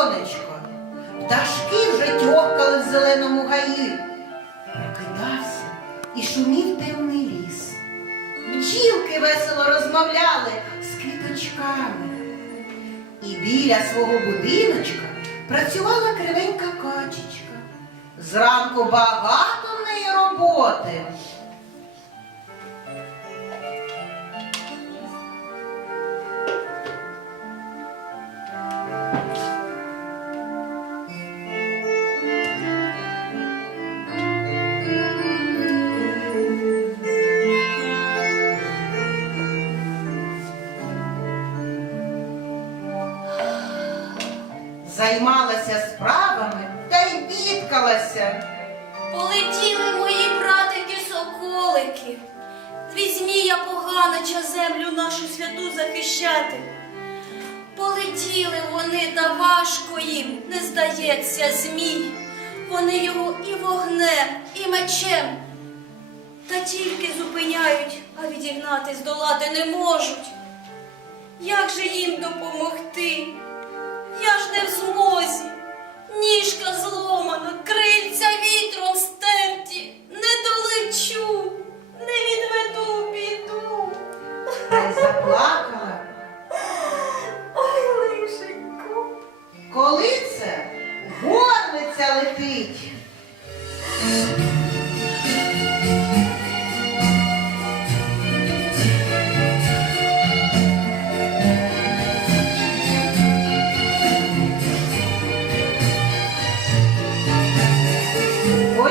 сонечко. Пташки вже тьохкали в зеленому гаї. Прокидався і шумів темний ліс. Бджілки весело розмовляли з квіточками. І біля свого будиночка працювала кривенька качечка. Зранку багато в неї роботи. Полетіли мої братики соколики. Від змія поганича землю нашу святу захищати. Полетіли вони, та важко їм, не здається, змій. Вони його і вогнем, і мечем. Та тільки зупиняють, а відігнати здолати не можуть. Як же їм допомогти? Я ж не в змозі. Ніжка зломана, крильця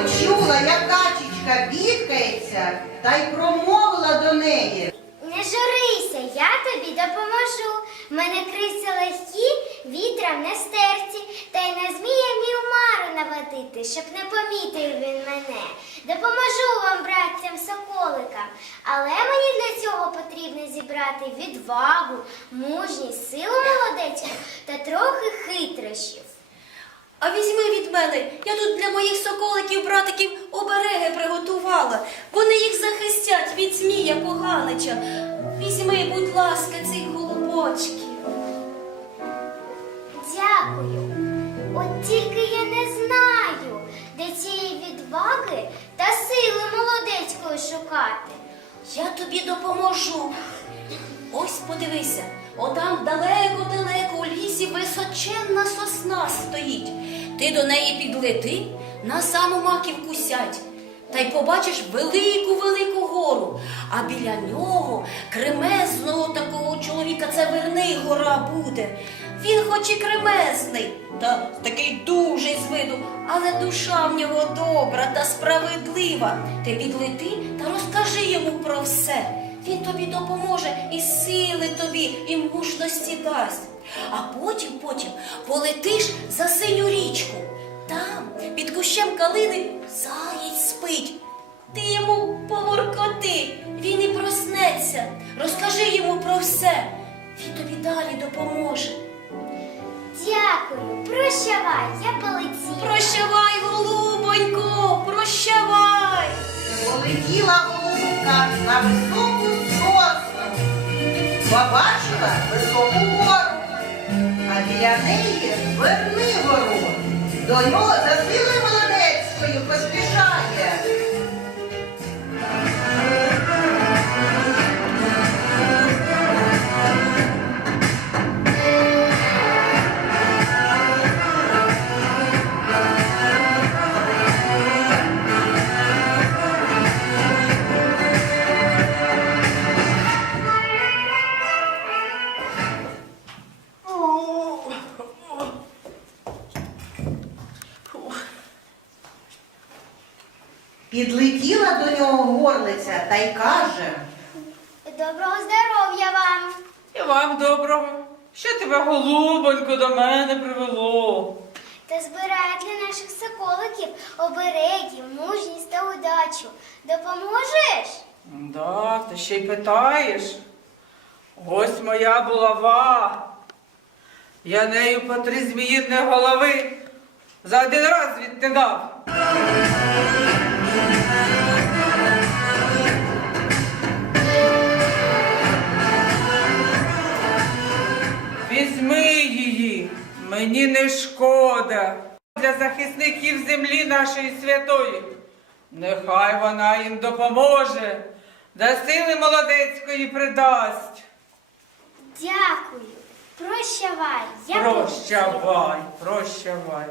Почула, як качечка бідкається, та й промовила до неї. Не журися, я тобі допоможу. Мене крильця легкі, вітром не стерті, та й на змія мів мару наводити, щоб не помітив він мене. Допоможу вам, братцям соколикам, але мені для цього потрібно зібрати відвагу, мужність, силу молодецьку та трохи хитрощів. А візьми від мене, я тут для моїх соколиків, братиків обереги приготувала. Вони їх захистять від змія поганича. Візьми, будь ласка, цих голубочків. Дякую. От тільки я не знаю, де цієї відваги та сили молодецької шукати. Я тобі допоможу. Ось подивися, отам далеко-далеко у лісі височенна сосна стоїть. Ти до неї підлети, на саму маківку сядь. Та й побачиш велику-велику гору, а біля нього кремезного такого чоловіка це Верний гора буде. Він хоч і кремезний, та такий дужий з виду, але душа в нього добра та справедлива. Ти підлети та розкажи йому про все. Він тобі допоможе і сили тобі, і мужності дасть. А потім, потім полетиш за синю річку. Там, під кущем калини, заєць спить. Ти йому поворкоти, він і проснеться. Розкажи йому про все. Він тобі далі допоможе. Дякую, прощавай, я полетіла. Прощавай, голубонько, прощавай. Полетіла голубка на високу сосну. Побачила високу гору, а біля неї верни гору. До нього засили молодецькою поспішає. Підлетіла до нього горлиця та й каже. Доброго здоров'я вам. І вам доброго. Що тебе, голубонько, до мене привело? Та збираю для наших соколиків обереги, мужність та удачу. Допоможеш? Да, ти ще й питаєш. Ось моя булава. Я нею по три зміїни голови за один раз відтинав. Мені не шкода для захисників землі нашої святої. Нехай вона їм допоможе, да сили молодецької придасть. Дякую. Прощавай. Я Прощавай, прощавай.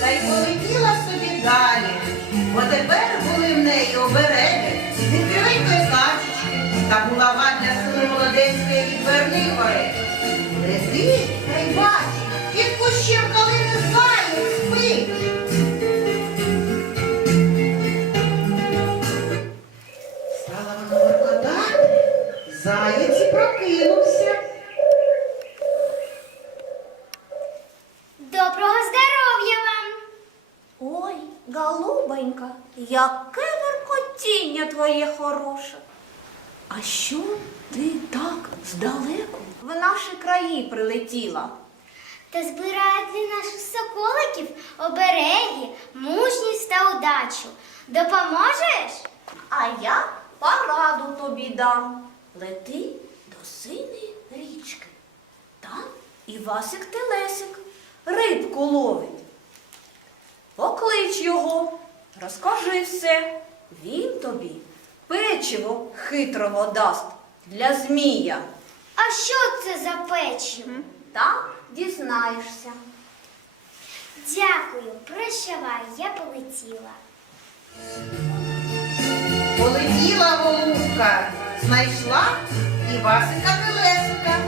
Та й полетіла собі далі, бо тепер були в неї обереги, від кривенької качечки, та булава для сили молодецької від Вернигори. Летить та й бачить, під кущем калини заєць спить. Стала вона воркотати, заєць прокинувся. Доброго здоров'я вам! Ой, голубонька, яке воркотіння твоє хороше. А що ти так здалеку в наші краї прилетіла? Та збирає для наших соколиків обереги, мужність та удачу. Допоможеш? А я пораду тобі дам. Лети до синьої річки. Там Івасик Телесик рибку ловить. Поклич його, розкажи все. Він тобі печиво хитрого дасть для змія. А що це за печиво? Там дізнаєшся. Дякую, прощавай, я полетіла. Полетіла голубка, знайшла Івасика Телесика,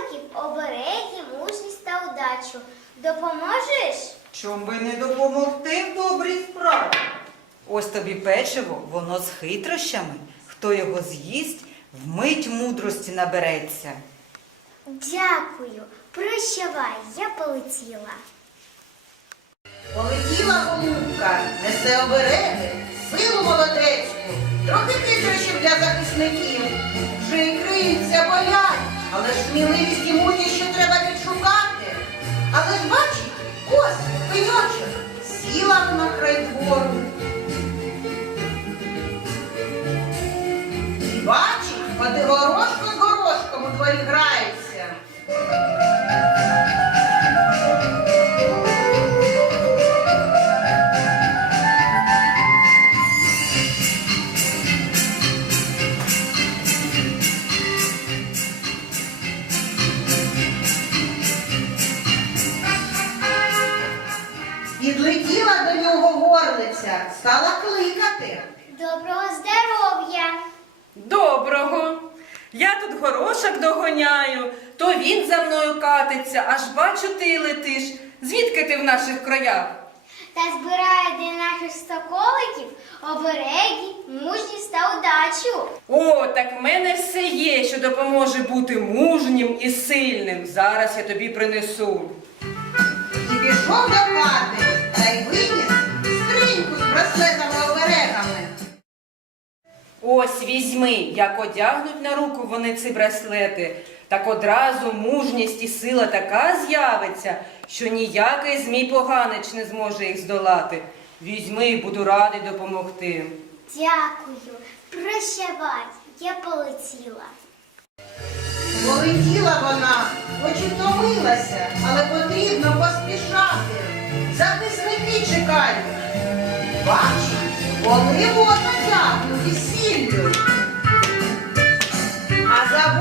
соколиків обереги, мужність та удачу. Допоможеш? Чом би не допомогти в добрій справі? Ось тобі печиво, воно з хитрощами. Хто його з'їсть, вмить мудрості набереться. Дякую, прощавай, я полетіла. Полетіла голубка, несе обереги, силу молодецьку, трохи хитрощів для захисників. Вже й криються болять, сміливість і мудрість горлиця, стала кликати. Доброго здоров'я! Доброго. Я тут горошок догоняю, то він за мною катиться, аж бачу, ти летиш. Звідки ти в наших краях? Та збирає для наших соколиків обереги, мужність та удачу. О, так в мене все є, що допоможе бути мужнім і сильним. Зараз я тобі принесу. І пішов до хати та й з браслетами оберегами. Ось візьми, як одягнуть на руку вони ці браслети, так одразу мужність і сила така з'явиться, що ніякий змій поганич не зможе їх здолати. Візьми, буду радий допомогти. Дякую, прощавай, я полетіла. Полетіла вона, хоч і втомилася, але потрібно поспішати. Захисники чекають. Бачить, вони вода тягнуть і сіллю. А за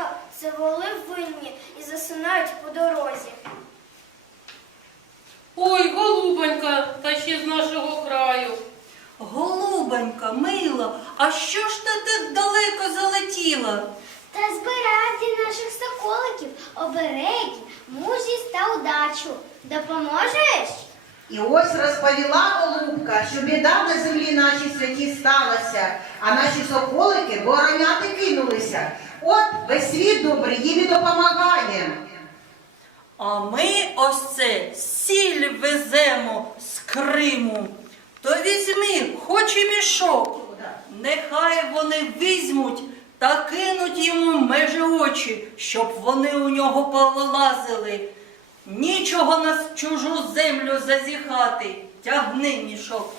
не це воли винні і засинають по дорозі. Ой, голубонька, та ще з нашого краю. Голубонька, мила, а що ж ти так далеко залетіла? Та збираю для наших соколиків оберегів, мужність та удачу. Допоможеш? І ось розповіла голубка, що біда на землі нашій святі сталася, а наші соколики бороняти кинулися. От весь світ добрий їм і допомагає. А ми ось це сіль веземо з Криму. То візьми, хоч і мішок. Нехай вони візьмуть та кинуть йому межі очі, щоб вони у нього повилазили. Нічого на чужу землю зазіхати. Тягни мішок.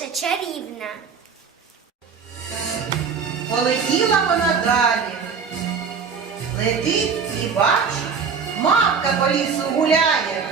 Наша чарівна. Полетіла вона далі. Летить і бачить, мавка по лісу гуляє.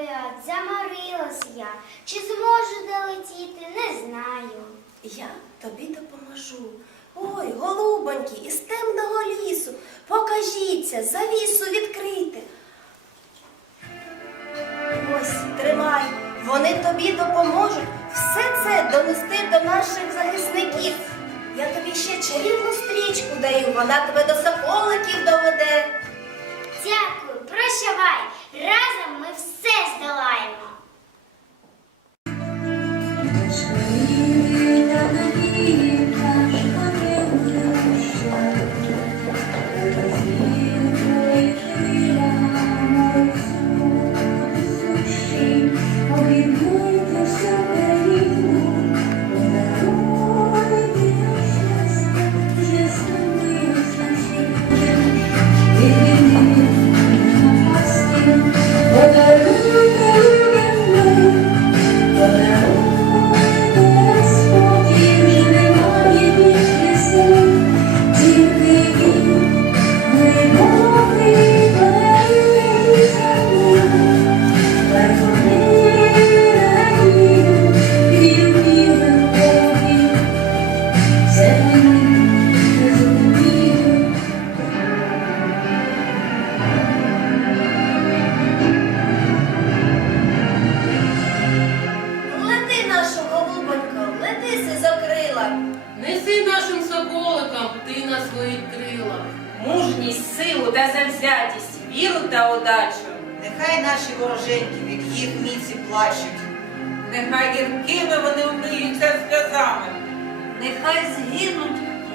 Болять, замарилась я. Чи зможу долетіти, не знаю. Я тобі допоможу. Ой, голубоньки, із темного лісу. Покажіться, завісу відкрити. Ось, тримай, вони тобі допоможуть все це донести до наших захисників. Я тобі ще чарівну стрічку даю, вона тебе до соколиків доведе. Дякую, прощавай. Разом ми все здолаємо.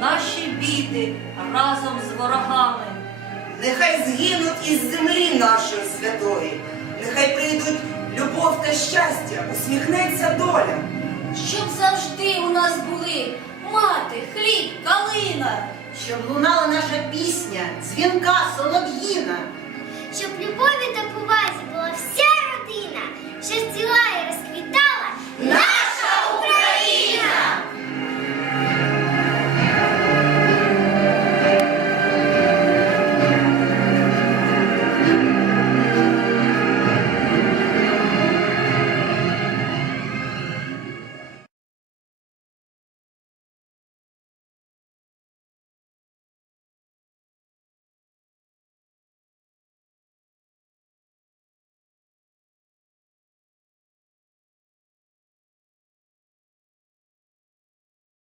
Наші біди разом з ворогами. Нехай згинуть із землі нашої святої, нехай прийдуть любов та щастя, усміхнеться доля. Щоб завжди у нас були мати, хліб, калина. Щоб лунала наша пісня, дзвінка, солов'їна. щоб любові та повазі була вся родина, щоб ціла